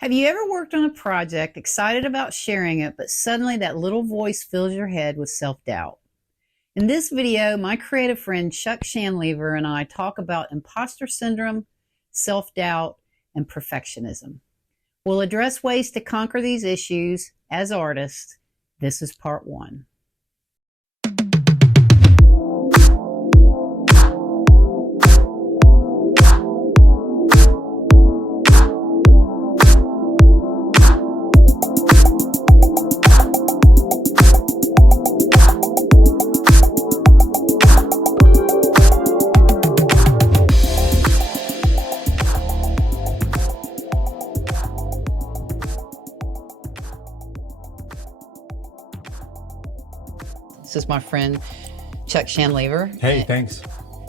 Have you ever worked on a project, excited about sharing it, but suddenly that little voice fills your head with self-doubt? In this video, my creative friend Chuck Shanlever and I talk about imposter syndrome, self-doubt, and perfectionism. We'll address ways to conquer these issues as artists. This is part one. This is my friend Chuck Shanlever. Hey, thanks.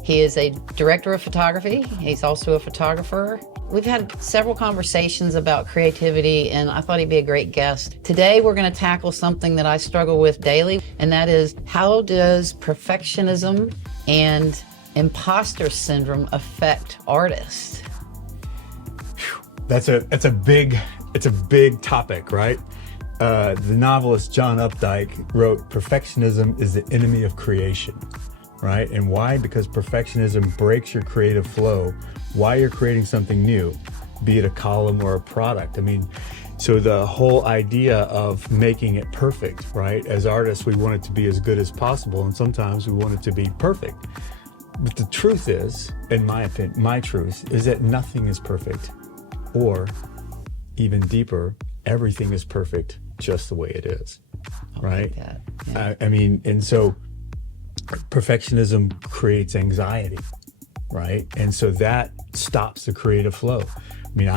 He is a director of photography. He's also a photographer. We've had several conversations about creativity, and I thought he'd be a great guest. Today, we're going to tackle something that I struggle with daily, and that is, how does perfectionism and imposter syndrome affect artists? It's a big topic, right? The novelist John Updike wrote, "Perfectionism is the enemy of creation," right? And why? Because perfectionism breaks your creative flow while you're creating something new, be it a column or a product. I mean, so the whole idea of making it perfect, right? As artists, we want it to be as good as possible, and sometimes we want it to be perfect. But the truth is, in my opinion, my truth is that nothing is perfect, or even deeper, everything is perfect just the way it is, right? Like that. Yeah. I mean, and so perfectionism creates anxiety, right? And so that stops the creative flow. I mean,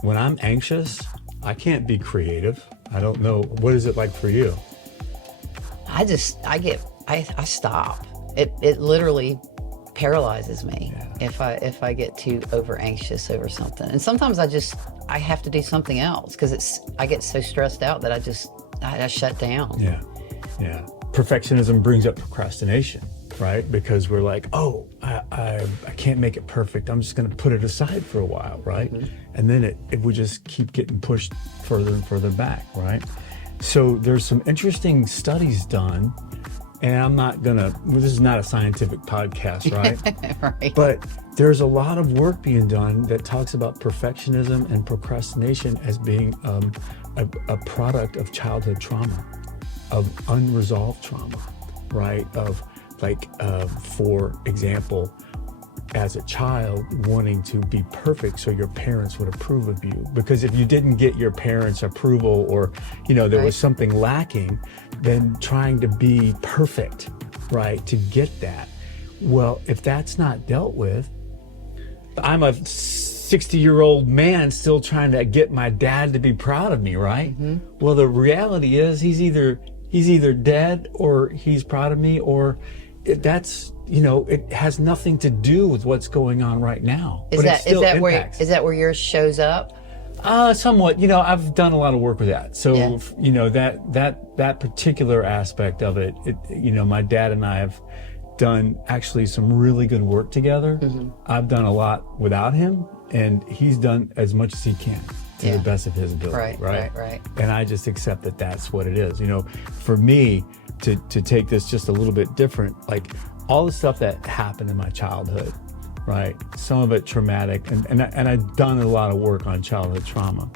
when I'm anxious, I can't be creative. I don't know. What is it like for you? I stop. It literally paralyzes me. Yeah. if I get too over anxious over something. And sometimes I have to do something else because I get so stressed out that I shut down. Yeah. Perfectionism brings up procrastination, right? Because we're like, oh, I can't make it perfect. I'm just going to put it aside for a while, right? Mm-hmm. And then it would just keep getting pushed further and further back, right? So there's some interesting studies done. And this is not a scientific podcast, right? Right. But there's a lot of work being done that talks about perfectionism and procrastination as being a product of childhood trauma, of unresolved trauma, right? For example, as a child, wanting to be perfect so your parents would approve of you. Because if you didn't get your parents' approval, or there was something lacking, then trying to be perfect, right, to get that. Well, if that's not dealt with, I'm a 60-year-old man still trying to get my dad to be proud of me, right? Mm-hmm. Well, the reality is he's either dead or he's proud of me, or it has nothing to do with what's going on right now. Is that where yours shows up? Somewhat. I've done a lot of work with that. So, yeah. That particular aspect of it, my dad and I have done actually some really good work together. Mm-hmm. I've done a lot without him, and he's done as much as he can to the best of his ability. Right. And I just accept that that's what it is. For me to take this just a little bit different, like all the stuff that happened in my childhood, right? Some of it traumatic, and I've done a lot of work on childhood trauma.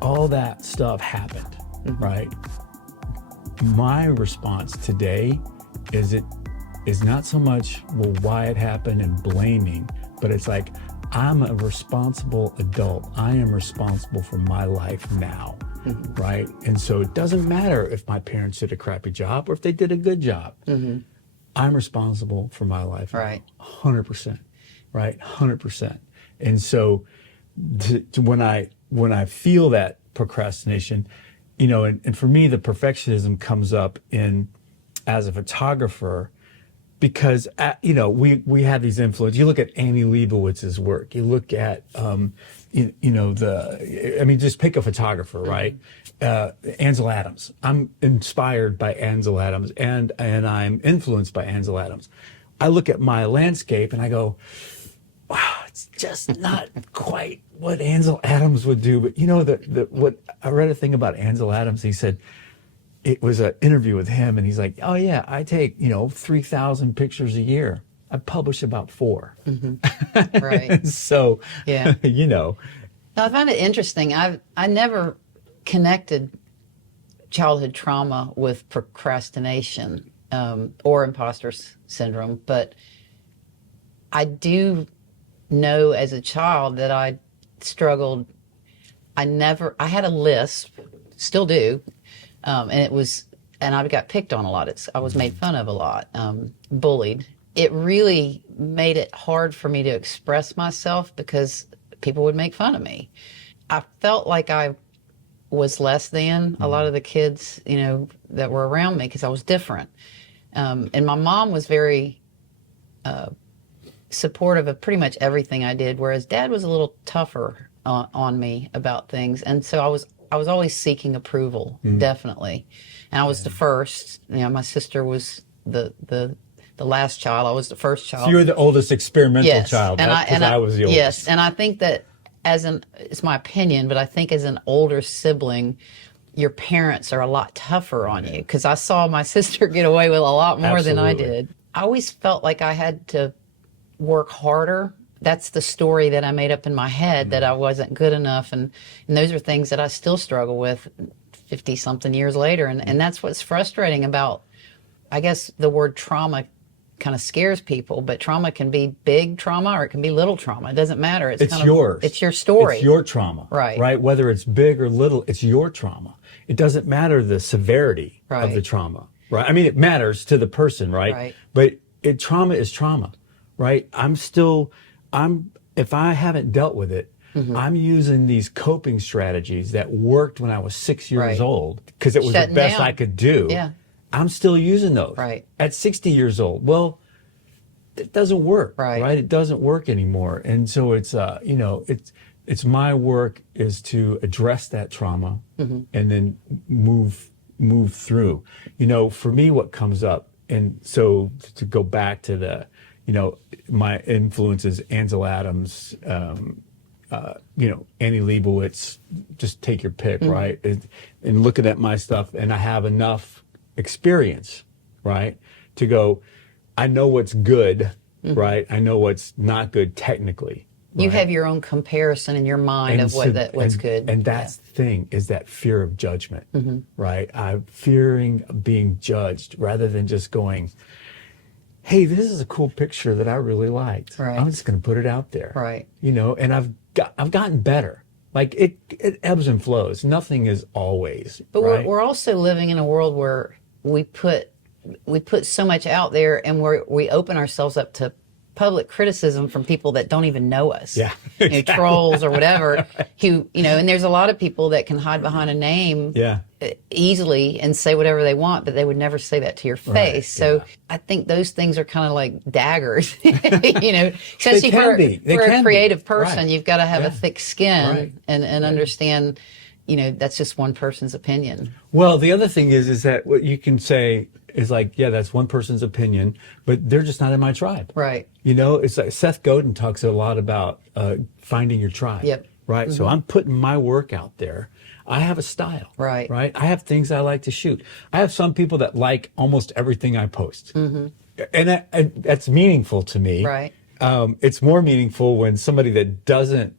All that stuff happened, mm-hmm. right? My response today is not so much, well, why it happened and blaming, but it's like, I'm a responsible adult. I am responsible for my life now, mm-hmm. right? And so it doesn't matter if my parents did a crappy job or if they did a good job. Mm-hmm. I'm responsible for my life, right? 100%, right? 100%. And so when I feel that procrastination, and for me, the perfectionism comes up as a photographer, because we have these influences. You look at Annie Leibovitz's work. You look at just pick a photographer, right? Ansel Adams. I'm inspired by Ansel Adams, and I'm influenced by Ansel Adams. I look at my landscape and I go, wow, it's just not quite what Ansel Adams would do. But you know, what I read a thing about Ansel Adams. He said it was an interview with him, and he's like, oh yeah, I take 3,000 pictures a year. I publish about 4. Right. So, Yeah. Now, I find it interesting. I never connected childhood trauma with procrastination or imposter syndrome, but I do know as a child that I struggled. I had a lisp, still do, and I got picked on a lot. I was made fun of a lot, bullied. It really made it hard for me to express myself because people would make fun of me. I felt like I was less than a lot of the kids, that were around me because I was different. And my mom was very supportive of pretty much everything I did, whereas Dad was a little tougher on me about things. And so I was always seeking approval, definitely. And I was the first. My sister was the last child. I was the first child. So you were the oldest experimental child, and I was the oldest. Yes, and I think that it's my opinion, but I think as an older sibling, your parents are a lot tougher on you, because I saw my sister get away with a lot more than I did. I always felt like I had to work harder. That's the story that I made up in my head, that I wasn't good enough, and those are things that I still struggle with 50-something years later, and that's what's frustrating about, I guess, the word trauma kind of scares people, but trauma can be big trauma or it can be little trauma. It doesn't matter. It's yours. It's your story. It's your trauma. Right. Whether it's big or little, it's your trauma. It doesn't matter the severity of the trauma. Right. I mean, it matters to the person, right? But trauma is trauma, right? If I haven't dealt with it, I'm using these coping strategies that worked when I was 6 years old because it was the best I could do. Yeah. I'm still using those at 60 years old. Well, it doesn't work, right? It doesn't work anymore. And so it's my work is to address that trauma and then move through. For me, what comes up, and so to go back to my influences, Ansel Adams, Annie Leibovitz, just take your pick, right? And looking at my stuff, and I have enough experience, right, to go, I know what's good, right? I know what's not good technically. You have your own comparison in your mind of what's good. And that's the thing, is that fear of judgment, right? I'm fearing being judged rather than just going, hey, this is a cool picture that I really liked. Right. I'm just going to put it out there. Right. And I've gotten better. Like it ebbs and flows. Nothing is always. But we're also living in a world where we put so much out there, and we open ourselves up to public criticism from people that don't even know us. Yeah. Exactly. Trolls or whatever. Who and there's a lot of people that can hide behind a name easily and say whatever they want, but they would never say that to your face. So I think those things are kind of like daggers. Especially for a creative person, you've got to have a thick skin and understand. That's just one person's opinion. Well, the other thing is that what you can say is like, yeah, that's one person's opinion, but they're just not in my tribe. Right. It's like Seth Godin talks a lot about finding your tribe. Yep. Right. So I'm putting my work out there. I have a style. Right. Right. I have things I like to shoot. I have some people that like almost everything I post. And that's meaningful to me. Right. It's more meaningful when somebody that doesn't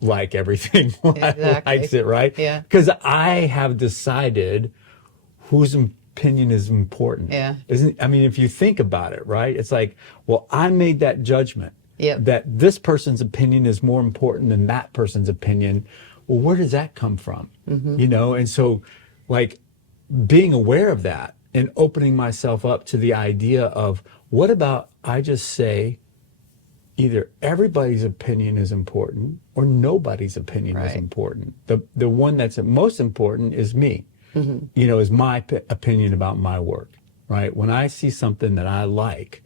like everything likes it, right? Yeah. Because I have decided whose opinion is important. Yeah. If you think about it, right? It's like, well, I made that judgment that this person's opinion is more important than that person's opinion. Well, where does that come from? And so, like, being aware of that and opening myself up to the idea of, what about I just say either everybody's opinion is important or nobody's opinion is important. The one that's most important is me, is my opinion about my work, right? When I see something that I like,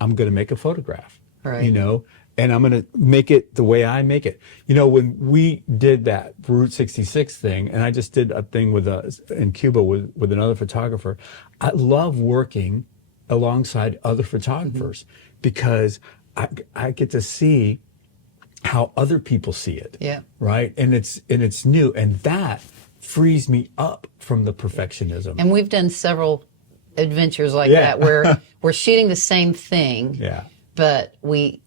I'm going to make a photograph, and I'm going to make it the way I make it. When we did that Route 66 thing, and I just did a thing in Cuba with another photographer, I love working alongside other photographers because I get to see how other people see it. Yeah. Right. And it's new. And that frees me up from the perfectionism. And we've done several adventures like Yeah. that where we're shooting the same thing, Yeah. but we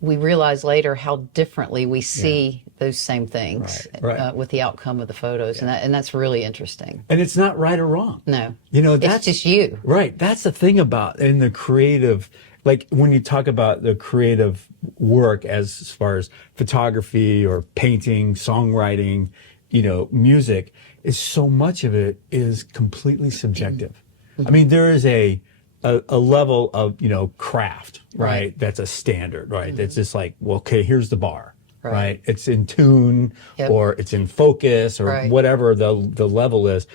realize later how differently we see those same things Right. with the outcome of the photos, and that's really interesting. And it's not right or wrong. No, You know, it's just you. Right. That's the thing about in the creative, like when you talk about the creative work as far as photography or painting, songwriting, you know, music, is so much of it is completely subjective. I mean, there is a level of, you know, craft, right? That's a standard, right? That's just like, well, okay, here's the bar, right? It's in tune or it's in focus or whatever the level is.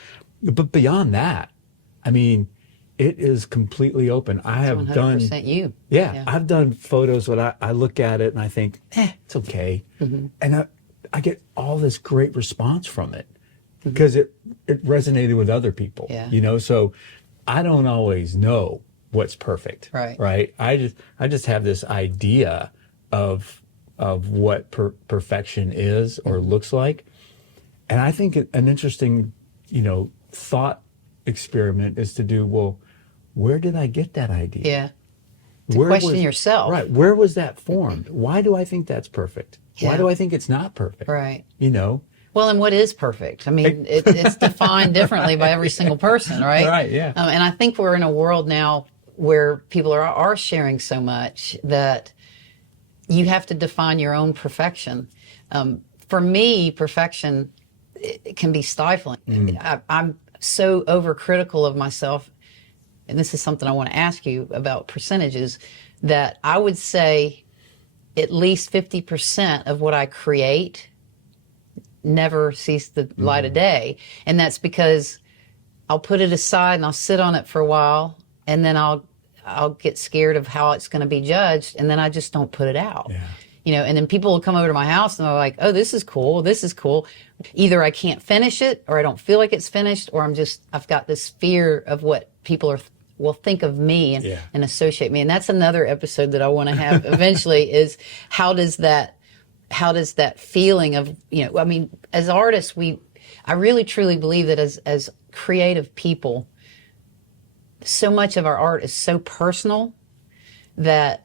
But beyond that, I mean, it is completely open. I have done 100% you. I've done photos that I look at it and I think, it's okay. And I get all this great response from it because it resonated with other people, you know? So I don't always know what's perfect, right? I just have this idea of what perfection is or looks like. And I think an interesting, you know, thought experiment is to do, well, where did I get that idea? Yeah. To question yourself. Right. Where was that formed? Why do I think that's perfect? Why do I think it's not perfect? Right. You know? Well, and what is perfect? I mean, it's defined differently by every single person, right? Right, yeah. And I think we're in a world now where people are sharing so much that you have to define your own perfection. For me, perfection it can be stifling. I'm so overcritical of myself, and this is something I want to ask you about percentages, that I would say at least 50% of what I create never sees the light of day. And that's because I'll put it aside and I'll sit on it for a while, and then I'll get scared of how it's going to be judged, and then I just don't put it out. Yeah. You know, and then people will come over to my house and they're like, oh, this is cool. This is cool. Either I can't finish it or I don't feel like it's finished, or I've got this fear of what people will think of me and associate me. And that's another episode that I want to have eventually is how does that feeling of, you know, I mean, as artists, I really truly believe that as creative people, so much of our art is so personal that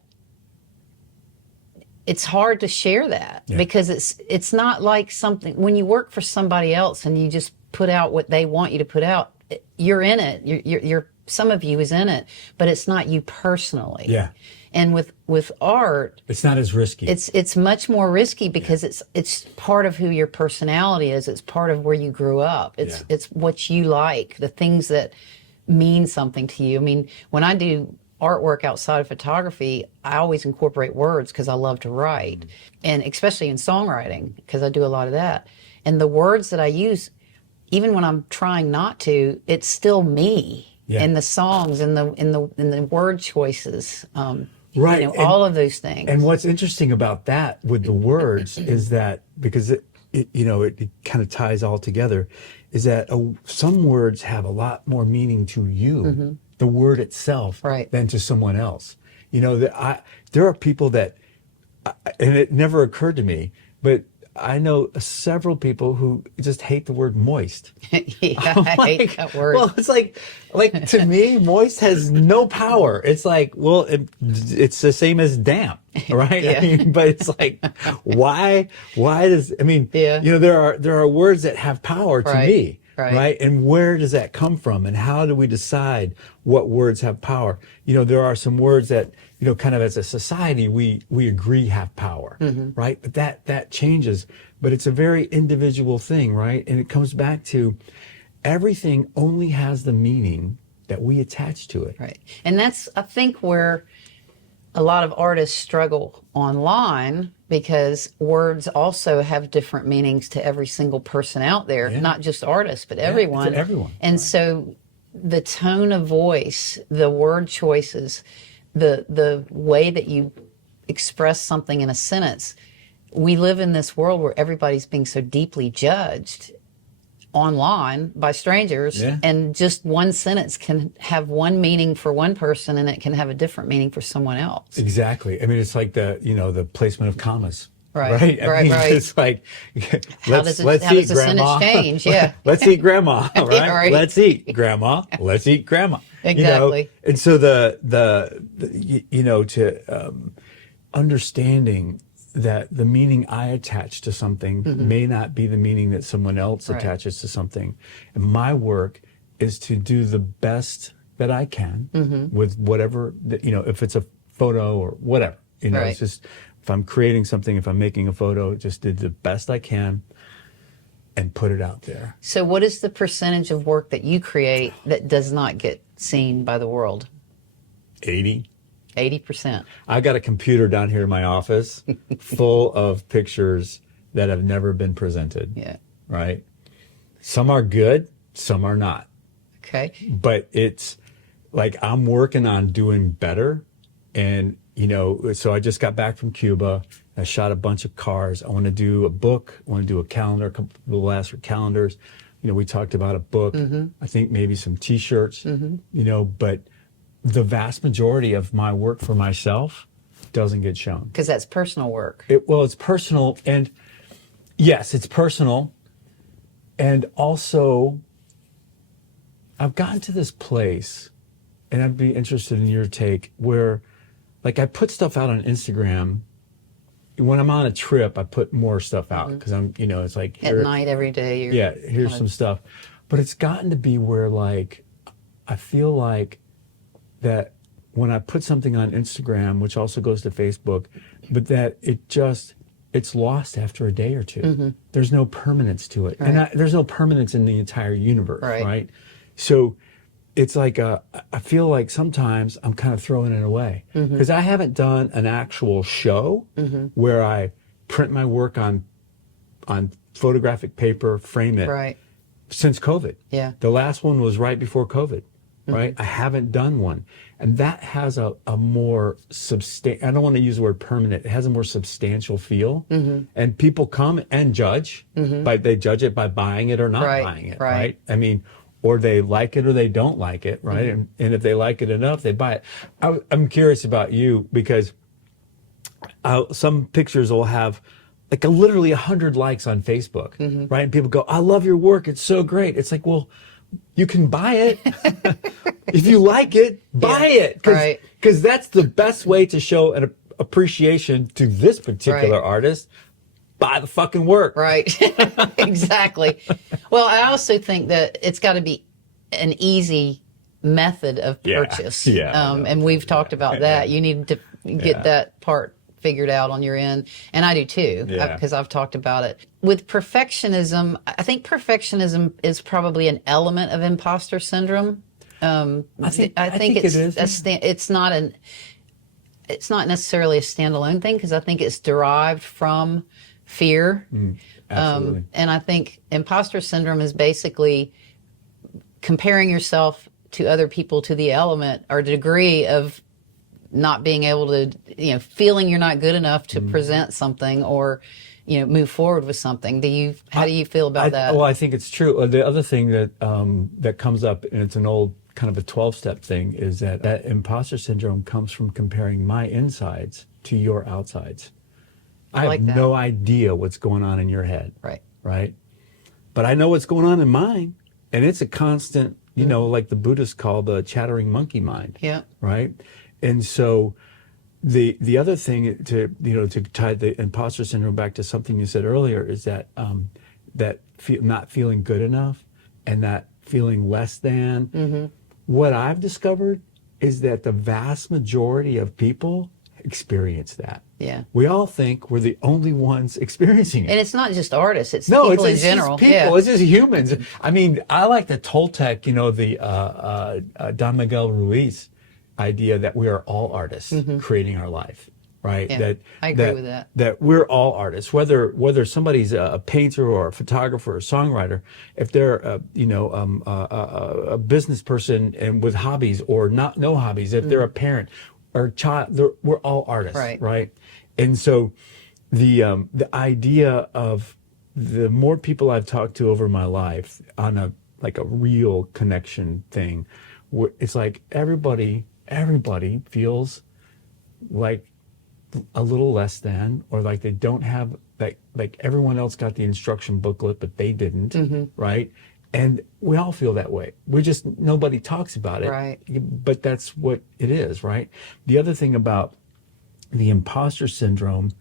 it's hard to share that because it's not like something when you work for somebody else and you just put out what they want you to put out. You're in it. You're some of you is in it, but it's not you personally. Yeah. And with art, it's not as risky. It's much more risky because it's part of who your personality is. It's part of where you grew up. It's what you like, the things that mean something to you. I mean, when I do artwork outside of photography, I always incorporate words because I love to write, and especially in songwriting because I do a lot of that. And the words that I use, even when I'm trying not to, it's still me in the songs and the word choices. Right. You know, all of those things. And what's interesting about that with the words is that because it kind of ties all together, is that some words have a lot more meaning to you, the word itself, than to someone else. You know, there are people that, and it never occurred to me, but I know several people who just hate the word moist. I hate that word. Well, it's like to me, moist has no power. It's like, well, it's the same as damp, right? I mean, but it's like, why does, I mean, you know, there are words that have power to me. Right. And where does that come from? And how do we decide what words have power? You know, there are some words that, you know, kind of as a society, we agree have power, right? But that changes. But it's a very individual thing, right? And it comes back to everything only has the meaning that we attach to it. Right. And that's, I think, where a lot of artists struggle online, because words also have different meanings to every single person out there, not just artists, but everyone. To everyone. And so the tone of voice, the word choices, the way that you express something in a sentence, we live in this world where everybody's being so deeply judged. online by strangers, Yeah. and just one sentence can have one meaning for one person and it can have a different meaning for someone else. Exactly. I mean, it's like the placement of commas. Right. I mean, Right. it's like, How let's does the eat, Grandma. sentence change? Yeah. Let's eat, Grandma. Right? Right. Let's eat, Grandma. Let's eat, Grandma. Exactly. And so to understanding that the meaning I attach to something may not be the meaning that someone else attaches to something. And my work is to do the best that I can with whatever, if it's a photo or whatever, it's just, if I'm creating something, if I'm making a photo, just do the best I can and put it out there. So what is the percentage of work that you create that does not get seen by the world? 80%. I got a computer down here in my office full of pictures that have never been presented. Yeah. Right? Some are good, some are not. Okay. But it's like I'm working on doing better. And, so I just got back from Cuba. I shot a bunch of cars. I want to do a book. I want to do a calendar, a couple of the last calendars. We talked about a book. I think maybe some T-shirts, but the vast majority of my work for myself doesn't get shown. Because that's personal work. It's personal. And yes, it's personal. And also, I've gotten to this place, and I'd be interested in your take, where like I put stuff out on Instagram. When I'm on a trip, I put more stuff out because I'm, it's like At night every day. Here's some stuff. But it's gotten to be where like, I feel like that when I put something on Instagram, which also goes to Facebook, but that it's lost after a day or two. There's no permanence to it. Right. And there's no permanence in the entire universe, Right. right? So it's like, I feel like sometimes I'm kind of throwing it away because I haven't done an actual show where I print my work on photographic paper, frame it, Right. since COVID. Yeah. The last one was right before COVID, right? I haven't done one. And that has a more I don't want to use the word permanent. It has a more substantial feel. And people come and judge. They judge it by buying it or not buying it, right? I mean, or they like it or they don't like it, right? And if they like it enough, they buy it. I'm curious about you because some pictures will have like literally 100 likes on Facebook, right? And people go, I love your work. It's so great. It's like, well, you can buy it. If you like it, buy it. Because that's the best way to show an appreciation to this particular artist. Buy the fucking work. Right. Exactly. Well, I also think that it's got to be an easy method of purchase. And we've talked about that. You need to get that part figured out on your end. And I do too, because I've talked about it. With perfectionism, I think perfectionism is probably an element of imposter syndrome. I think it's it is. It's not necessarily a standalone thing because I think it's derived from fear. Absolutely. And I think imposter syndrome is basically comparing yourself to other people to the element or degree of not being able to, feeling you're not good enough to present something or, move forward with something. How do you feel about that? Well, I think it's true. The other thing that comes up, and it's an old kind of a 12-step thing, is that imposter syndrome comes from comparing my insides to your outsides. I have no idea what's going on in your head. Right. But I know what's going on in mine. And it's a constant, like the Buddhists call the chattering monkey mind. Yeah. Right. And so the other thing to tie the imposter syndrome back to something you said earlier is that not feeling good enough and that feeling less than. What I've discovered is that the vast majority of people experience that. Yeah. We all think we're the only ones experiencing it. And it's not just artists, it's people in general. It's people, it's just humans. I mean, I like the Toltec, the Don Miguel Ruiz idea that we are all artists creating our life, right? Yeah, I agree with that. That we're all artists, whether somebody's a painter or a photographer or a songwriter, if they're a business person and with hobbies or no hobbies, if they're a parent or child, we're all artists, right? And so the idea of the more people I've talked to over my life on a real connection thing, it's like everybody feels like a little less than, or like they don't have, like everyone else got the instruction booklet but they didn't, right? And we all feel that way. Nobody talks about it, Right. but that's what it is, right? The other thing about the imposter syndrome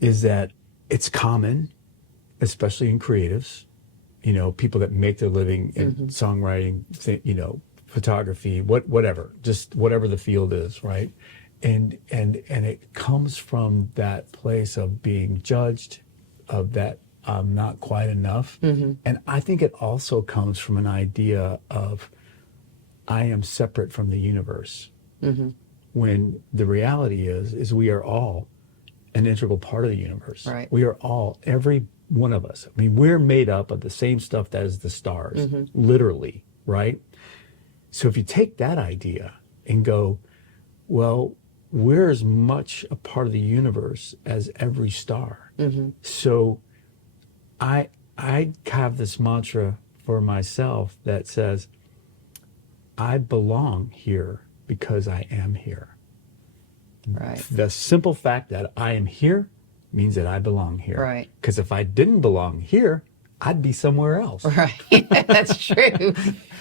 is that it's common, especially in creatives, people that make their living in songwriting, photography, whatever, just whatever the field is, right? And it comes from that place of being judged, of that I'm not quite enough. And I think it also comes from an idea of I am separate from the universe. When the reality is we are all an integral part of the universe. Right. We are all, every one of us. I mean, we're made up of the same stuff that is the stars, literally, right? So if you take that idea and go, well, we're as much a part of the universe as every star. So I have this mantra for myself that says, I belong here because I am here. Right. The simple fact that I am here means that I belong here. Right. Because if I didn't belong here, I'd be somewhere else. Right. That's true.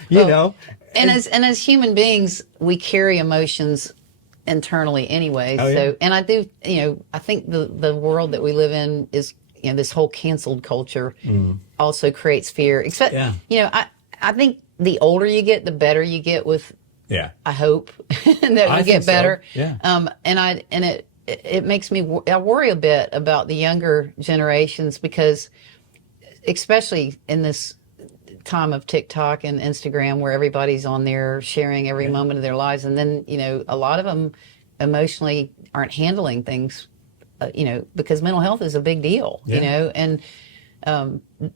And as human beings, we carry emotions internally anyway. Oh, yeah. So, and I do, I think the world that we live in is, this whole canceled culture also creates fear. Except, I think the older you get, the better you get with, I hope that you get better. So. Yeah. And it makes me, I worry a bit about the younger generations, because especially in this time of TikTok and Instagram where everybody's on there sharing every moment of their lives. And then, a lot of them emotionally aren't handling things, because mental health is a big deal, and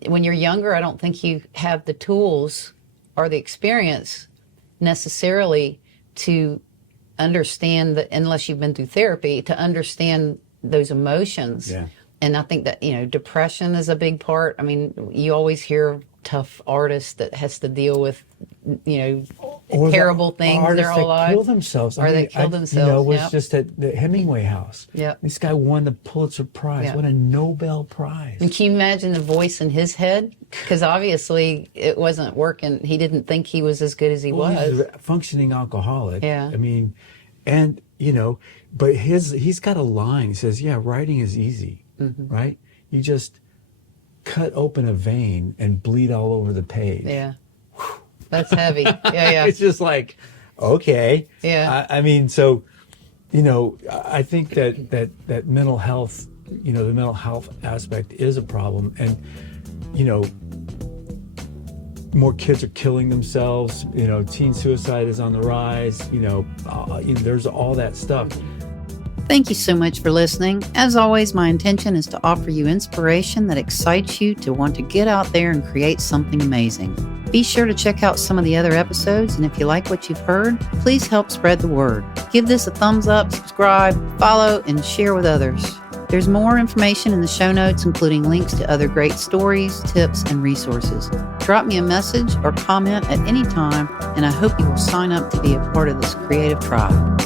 when you're younger, I don't think you have the tools or the experience necessarily to understand that, unless you've been through therapy, to understand those emotions. Yeah. And I think that, depression is a big part. I mean, you always hear tough artists that has to deal with, terrible things their whole life. Kill themselves. They kill themselves. Was just at the Hemingway house. Yeah. This guy won the Pulitzer Prize. Yeah. Won a Nobel Prize. And can you imagine the voice in his head? Because obviously it wasn't working. He didn't think he was as good as he was. He's a functioning alcoholic. Yeah. I mean, and but he's got a line. He says, "Yeah, writing is easy, right? You just cut open a vein and bleed all over the page." Yeah. That's heavy. Yeah. It's just like, okay. Yeah. I mean, so, I think that mental health, the mental health aspect is a problem. And, more kids are killing themselves. Teen suicide is on the rise. There's all that stuff. Thank you so much for listening. As always, my intention is to offer you inspiration that excites you to want to get out there and create something amazing. Be sure to check out some of the other episodes, and if you like what you've heard, please help spread the word. Give this a thumbs up, subscribe, follow, and share with others. There's more information in the show notes, including links to other great stories, tips, and resources. Drop me a message or comment at any time, and I hope you will sign up to be a part of this creative tribe.